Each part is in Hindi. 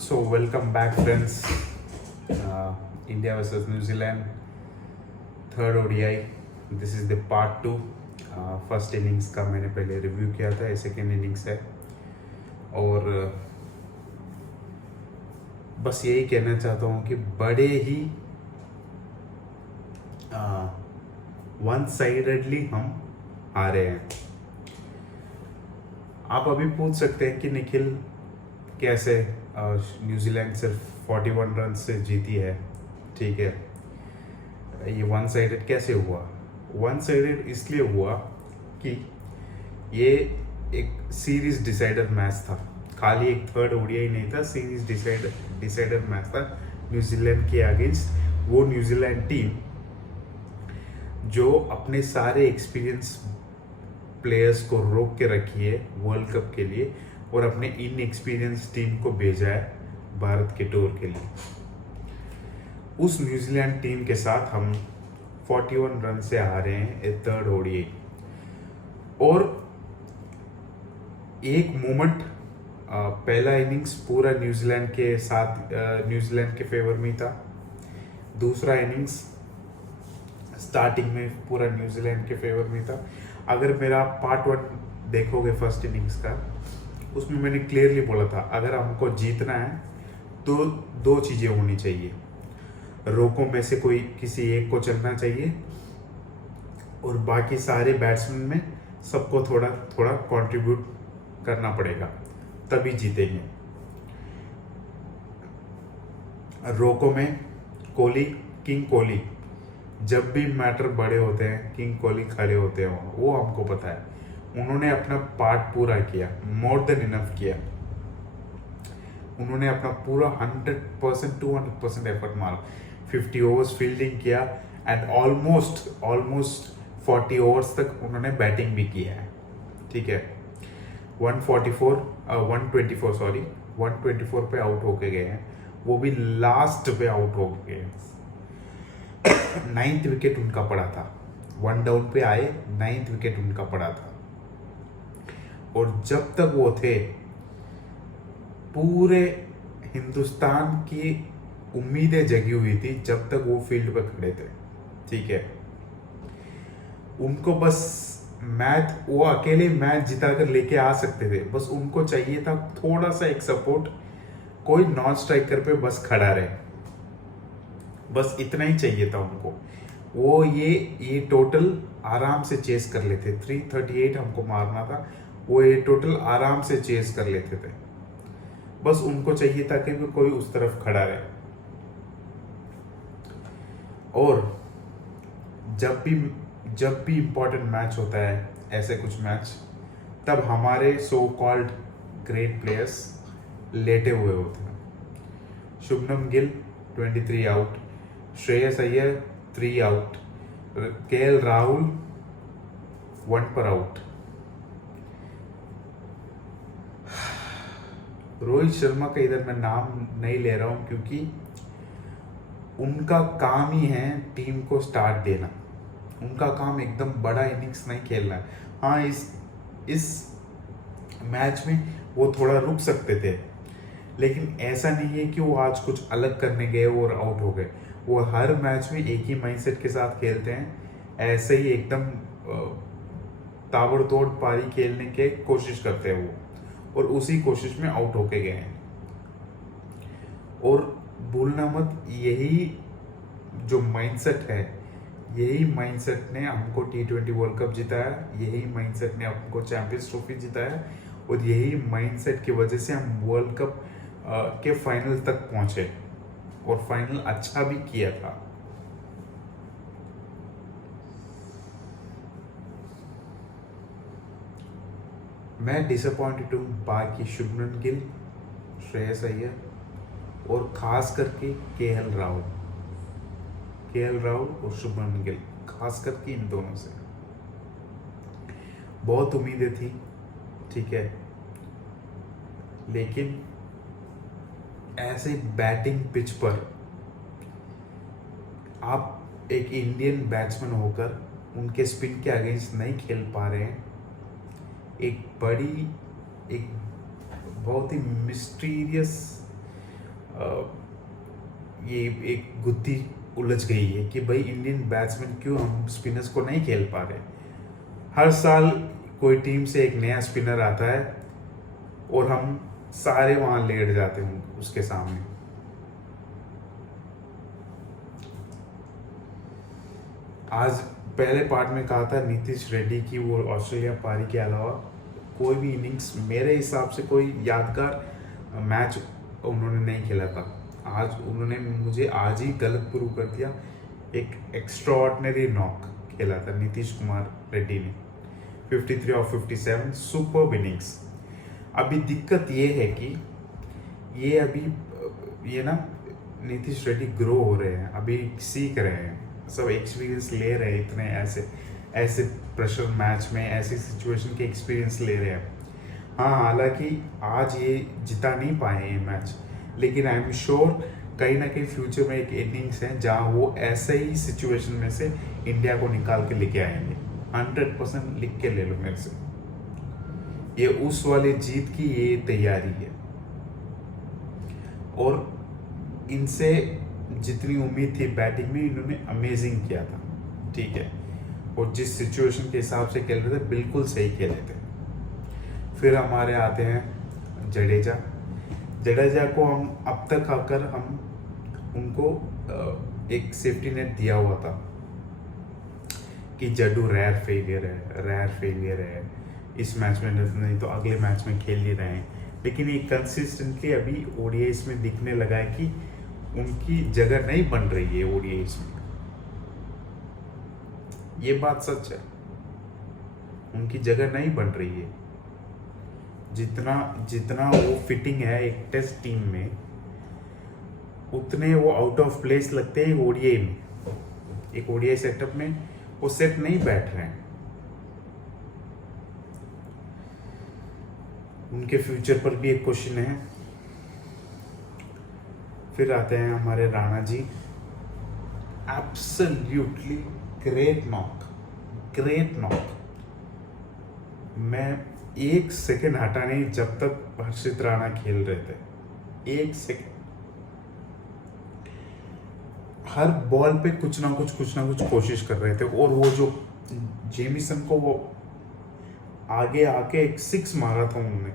So welcome back, friends. India versus New Zealand, third ODI. This is the part two. First innings का मैंने पहले रिव्यू किया था, ये सेकेंड इनिंग्स है और बस यही कहना चाहता हूँ कि बड़े ही वन साइडेडली हम हारे हैं. आप अभी पूछ सकते हैं कि निखिल कैसे न्यूजीलैंड सिर्फ 41 रन से जीती है. ठीक है, ये वन साइडेड कैसे हुआ? वन साइडेड इसलिए हुआ कि ये एक सीरीज डिसाइडर मैच था. खाली एक थर्ड ओडीआई नहीं था, सीरीज डिसाइडर मैच था न्यूजीलैंड के अगेंस्ट. वो न्यूजीलैंड टीम जो अपने सारे एक्सपीरियंस प्लेयर्स को रोक के रखी है वर्ल्ड कप के लिए और अपने इनएक्सपीरियंस टीम को भेजा है भारत के टूर के लिए. उस न्यूजीलैंड टीम के साथ हम 41 रन से हारे हैं थर्ड ओडीआई. और एक मोमेंट, पहला इनिंग्स पूरा न्यूजीलैंड के साथ न्यूजीलैंड के फेवर में था. दूसरा इनिंग्स स्टार्टिंग में पूरा न्यूजीलैंड के फेवर में था. अगर मेरा पार्ट 1 देखोगे फर्स्ट इनिंग्स का, उसमें मैंने क्लियरली बोला था अगर हमको जीतना है तो दो चीज़ें होनी चाहिए. रोकों में से कोई किसी एक को चलना चाहिए और बाकी सारे बैट्समैन में सबको थोड़ा थोड़ा कंट्रीब्यूट करना पड़ेगा, तभी जीतेंगे. रोकों में कोहली, किंग कोहली, जब भी मैटर बड़े होते हैं किंग कोहली खड़े होते हैं, वो हमको पता है. उन्होंने अपना पार्ट पूरा किया, मोर देन इनफ किया. उन्होंने अपना पूरा 100% 200% एफर्ट मारा. 50 ओवर्स फील्डिंग किया एंड ऑलमोस्ट 40 ओवर्स तक उन्होंने बैटिंग भी किया है. ठीक है, 124 पे आउट होके गए हैं, वो भी लास्ट पे आउट हो गए. 9th विकेट उनका पड़ा था. 1 डाउन पे आए, 9th विकेट उनका पड़ा था. और जब तक वो थे पूरे हिंदुस्तान की उम्मीदें जगी हुई थी जब तक वो फील्ड पे खड़े थे. ठीक है, उनको बस मैच, वो अकेले मैच जिता कर लेके आ सकते थे. बस उनको चाहिए था थोड़ा सा एक सपोर्ट, कोई नॉन स्ट्राइकर पे बस खड़ा रहे, बस इतना ही चाहिए था उनको. वो ये टोटल आराम से चेस कर लेते. 338 हमको मारना था, वो ये टोटल आराम से चेस कर लेते थे. बस उनको चाहिए था कि कोई उस तरफ खड़ा रहे. और जब भी इंपॉर्टेंट मैच होता है, ऐसे कुछ मैच, तब हमारे सो कॉल्ड ग्रेट प्लेयर्स लेटे हुए होते हैं. Shubman Gill 23 out, Shreyas Iyer 3 out, KL Rahul 1 पर आउट. रोहित शर्मा का इधर मैं नाम नहीं ले रहा हूं क्योंकि उनका काम ही है टीम को स्टार्ट देना. उनका काम एकदम बड़ा इनिंग्स नहीं खेलना है. हाँ, इस मैच में वो थोड़ा रुक सकते थे, लेकिन ऐसा नहीं है कि वो आज कुछ अलग करने गए और आउट हो गए. वो हर मैच में एक ही माइंडसेट के साथ खेलते हैं. ऐसे ही एकदम ताबड़तोड़ पारी खेलने की कोशिश करते हैं वो, और उसी कोशिश में आउट होके गए हैं. और भूलना मत, यही जो माइंडसेट है, यही माइंडसेट ने हमको T20 वर्ल्ड कप जिताया, यही माइंडसेट ने हमको चैंपियंस ट्रॉफी जिताया, और यही माइंडसेट की वजह से हम वर्ल्ड कप के फाइनल तक पहुंचे और फाइनल अच्छा भी किया था. मैं डिसअपॉइंटेड हूँ बाकी शुभमन गिल, श्रेयस अय्यर और खास करके केएल राहुल और शुभमन गिल, खास करके इन दोनों से बहुत उम्मीदें थी. ठीक है, लेकिन ऐसे बैटिंग पिच पर आप एक इंडियन बैट्समैन होकर उनके स्पिन के अगेंस्ट नहीं खेल पा रहे हैं. एक बहुत ही मिस्टीरियस ये एक गुत्थी उलझ गई है कि भाई इंडियन बैट्समैन क्यों हम स्पिनर्स को नहीं खेल पा रहे। हर साल कोई टीम से एक नया स्पिनर आता है और हम सारे वहां लेट जाते हैं उसके सामने। आज पहले पार्ट में कहा था नीतीश रेड्डी की वो ऑस्ट्रेलिया पारी के अलावा कोई भी इनिंग्स मेरे हिसाब से कोई यादगार मैच उन्होंने नहीं खेला था। आज उन्होंने मुझे आज ही गलत प्रूव कर दिया। एक एक्स्ट्राऑर्डिनरी नॉक खेला था नीतीश कुमार रेड्डी ने, 53 और 57 सुपर इनिंग्स। अभी दिक्कत ये है कि ये अभी ये ना नीतीश रेड्डी ग्रो हो रहे हैं, अभी सीख रहे हैं, सब एक्सपीरियंस ले रहे हैं, इतने ऐसे प्रेशर मैच में ऐसी सिचुएशन के एक्सपीरियंस ले रहे हैं। हाँ, हालांकि आज ये जिता नहीं पाए ये मैच, लेकिन आई एम श्योर कहीं ना कहीं फ्यूचर में एक इनिंग्स है जहाँ वो ऐसे ही सिचुएशन में से इंडिया को निकाल के लेके आएंगे। 100% लिख के ले लो मेरे से, ये उस वाले जीत की ये तैयारी है। और इनसे जितनी उम्मीद थी बैटिंग में, इन्होंने अमेजिंग किया था, ठीक है। और जिस सिचुएशन के हिसाब से खेल रहे थे बिल्कुल सही खेले थे। फिर हमारे आते हैं जडेजा को हम अब तक आकर हम उनको एक सेफ्टी नेट दिया हुआ था कि जड्डू रेयर फेलियर है, इस मैच में नहीं तो अगले मैच में खेल ही रहे हैं। लेकिन ये कंसिस्टेंटली अभी ओडीआईस में दिखने लगा है कि उनकी जगह नहीं बन रही है ओडीआईस में। ये बात सच है, उनकी जगह नहीं बन रही है। जितना वो फिटिंग है एक टेस्ट टीम में, उतने वो आउट ऑफ प्लेस लगते हैं ओडीआई में। एक ओडीआई सेटअप में वो सेट नहीं बैठ रहे हैं। उनके फ्यूचर पर भी एक क्वेश्चन है। फिर आते हैं हमारे Rana ji, absolutely great knock. मैं एक सेकंड हटा नहीं जब तक हर्षित राणा खेल रहे थे, एक सेकंड। हर बॉल पे कुछ ना कुछ कोशिश कर रहे थे। और वो जो जेमिसन को वो आगे आके एक 6 मारा था उन्होंने,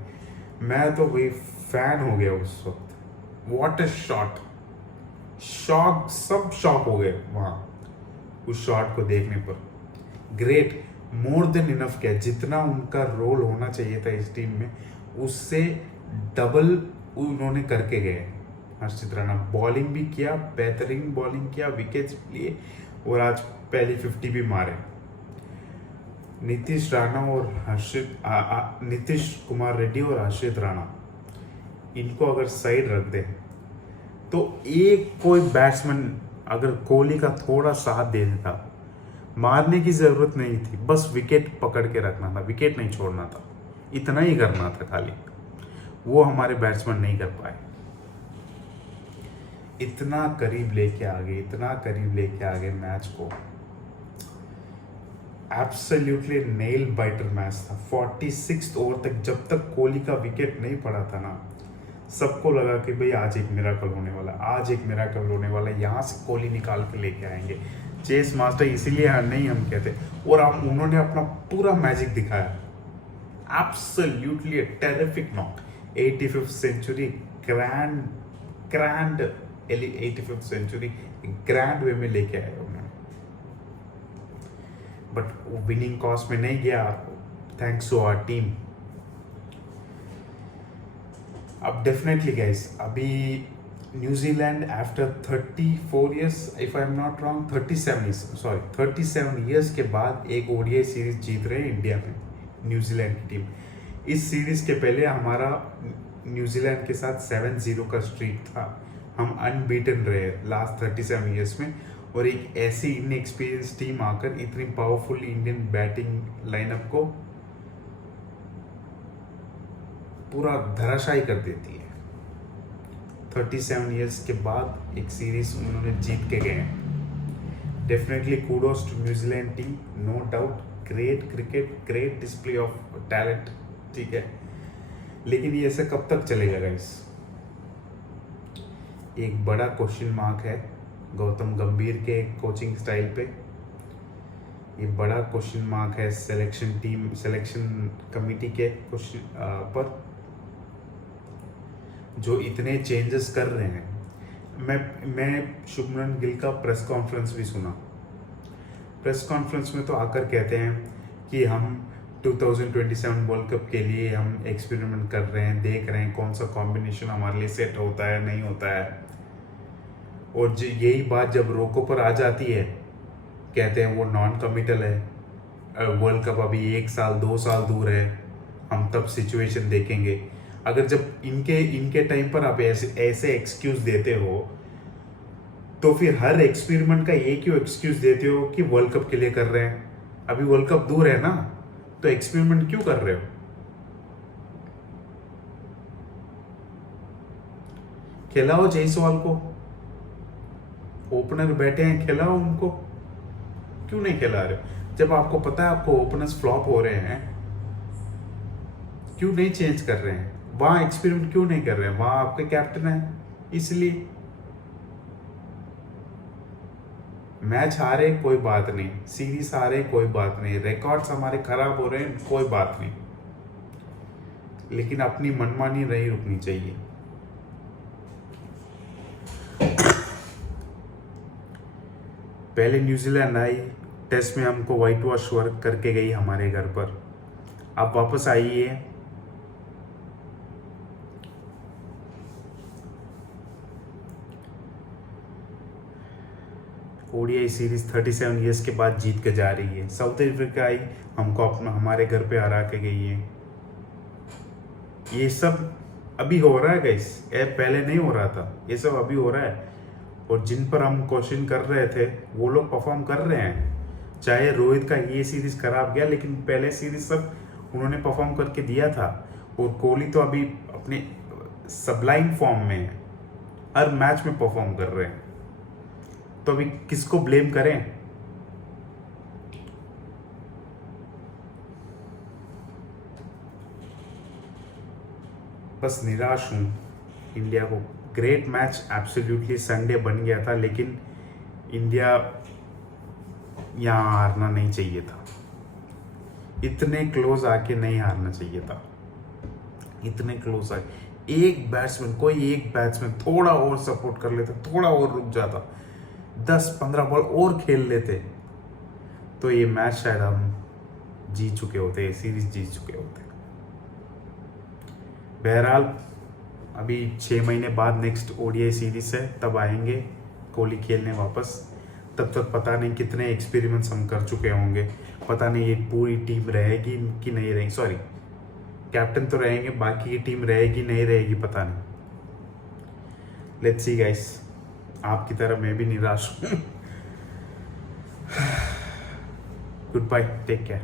मैं तो वही फैन हो गया उस वक्त। व्हाट अ शॉट, सब शॉक हो गए वहां उस शॉट को देखने पर। ग्रेट, मोर देन इनफ किया, जितना उनका रोल होना चाहिए था इस टीम में उससे डबल उन्होंने करके गए हर्षित राणा। बॉलिंग भी किया, बेहतरीन बॉलिंग किया, विकेट्स लिए, और आज पहली 50 भी मारे। नीतीश कुमार रेड्डी और हर्षित राणा, इनको अगर साइड रख दे तो एक कोई बैट्समैन अगर कोहली का थोड़ा साथ दे देता, मारने की जरूरत नहीं थी, बस विकेट पकड़ के रखना था, विकेट नहीं छोड़ना था, इतना ही करना था खाली। वो हमारे बैट्समैन नहीं कर पाए। इतना करीब लेके आ गए मैच को। एब्सोल्युटली नेल बाइटर मैच था। 46 ओवर तक जब तक कोहली का विकेट नहीं पड़ा था ना, सबको लगा कि भाई आज एक मिराकल होने वाला, यहाँ से कोहली निकाल के लेके आएंगे। चेस मास्टर इसीलिए नहीं हम कहते। और उन्होंने अपना पूरा मैजिक दिखाया। Absolutely terrific knock, 85th century, grand 85th century grand way में लेके आए उन्होंने। बट वो विनिंग कॉस्ट में नहीं गया, थैंक्स टू आवर टीम। अब डेफिनेटली गाइस, अभी New Zealand after 34 years, if I am not wrong 37 years के बाद एक ओडीआई सीरीज जीत रहे हैं इंडिया में, न्यूजीलैंड की टीम। इस सीरीज के पहले हमारा न्यूजीलैंड के साथ 7-0 का स्ट्रीक था। हम अनबीटन रहे लास्ट 37 इयर्स में। और एक ऐसी इनएक्सपीरियंस टीम आकर इतनी पावरफुल इंडियन बैटिंग लाइनअप को पूरा धराशायी कर देती है। 37 इयर्स के बाद एक सीरीज उन्होंने जीत के गए हैं। Definitely kudos to New Zealand team, no doubt. Great cricket, great display of talent, ठीक है। लेकिन ये ऐसे कब तक चलेगा गाइस? एक बड़ा क्वेश्चन मार्क है गौतम गंभीर के कोचिंग स्टाइल पे। ये बड़ा क्वेश्चन मार्क है सिलेक्शन कमेटी के क्वेश्चन पर, जो इतने चेंजेस कर रहे हैं। मैं शुभमन गिल का प्रेस कॉन्फ्रेंस भी सुना। प्रेस कॉन्फ्रेंस में तो आकर कहते हैं कि हम 2027 वर्ल्ड कप के लिए हम एक्सपेरिमेंट कर रहे हैं, देख रहे हैं कौन सा कॉम्बिनेशन हमारे लिए सेट होता है नहीं होता है। और यही बात जब रोको पर आ जाती है, कहते हैं वो नॉन कमिटल है, वर्ल्ड कप अभी 1 साल 2 साल दूर है, हम तब सिचुएशन देखेंगे। अगर जब इनके टाइम पर आप ऐसे एक्सक्यूज देते हो, तो फिर हर एक्सपेरिमेंट का ये क्यों एक्सक्यूज देते हो कि वर्ल्ड कप के लिए कर रहे हैं? अभी वर्ल्ड कप दूर है ना, तो एक्सपेरिमेंट क्यों कर रहे हो? खिलाओ जायसवाल को, ओपनर बैठे हैं, खिलाओ उनको। क्यों नहीं खिला रहे? जब आपको पता है आपको ओपनर्स फ्लॉप हो रहे हैं, क्यों नहीं चेंज कर रहे हैं? वहां एक्सपेरिमेंट क्यों नहीं कर रहे हैं? वहां आपके कैप्टन है इसलिए। मैच हारे कोई बात नहीं, सीरीज हारे कोई बात नहीं, रिकॉर्ड्स हमारे खराब हो रहे हैं कोई बात नहीं, लेकिन अपनी मनमानी नहीं रुकनी चाहिए। पहले न्यूजीलैंड आई, टेस्ट में हमको वाइट वॉश वर्क करके गई हमारे घर पर। अब वापस आई है, ओडीआई सीरीज 37 इयर्स के बाद जीत के जा रही है। साउथ अफ्रीका आई, हमको अपना हमारे घर पे हरा के गई है। ये सब अभी हो रहा है गाइस, ये पहले नहीं हो रहा था, ये सब अभी हो रहा है। और जिन पर हम क्वेश्चन कर रहे थे वो लोग परफॉर्म कर रहे हैं। चाहे रोहित का ये सीरीज खराब गया, लेकिन पहले सीरीज सब उन्होंने परफॉर्म करके दिया था। और कोहली तो अभी अपने सबलाइन फॉर्म में है, हर मैच में परफॉर्म कर रहे हैं। तो अभी किसको ब्लेम करें? बस निराश हूं इंडिया को। ग्रेट मैच एब्सोल्युटली, संडे बन गया था, लेकिन इंडिया यहां हारना नहीं चाहिए था। इतने क्लोज आके नहीं हारना चाहिए था, इतने क्लोज आके। एक बैट्समैन थोड़ा और सपोर्ट कर लेता, थोड़ा और रुक जाता, 10-15 बॉल और खेल लेते, तो ये मैच शायद हम जीत चुके होते, सीरीज जीत चुके होते। बहरहाल अभी 6 महीने बाद नेक्स्ट ओडीआई सीरीज है, तब आएंगे कोहली खेलने वापस। तब तक पता नहीं कितने एक्सपेरिमेंट्स हम कर चुके होंगे, पता नहीं ये पूरी टीम रहेगी कि नहीं रहेगी। सॉरी, कैप्टन तो रहेंगे, बाकी की टीम रहेगी नहीं रहेगी पता नहीं। लेट्स सी गाइस, आपकी तरह मैं भी निराश हूँ। Goodbye, take care.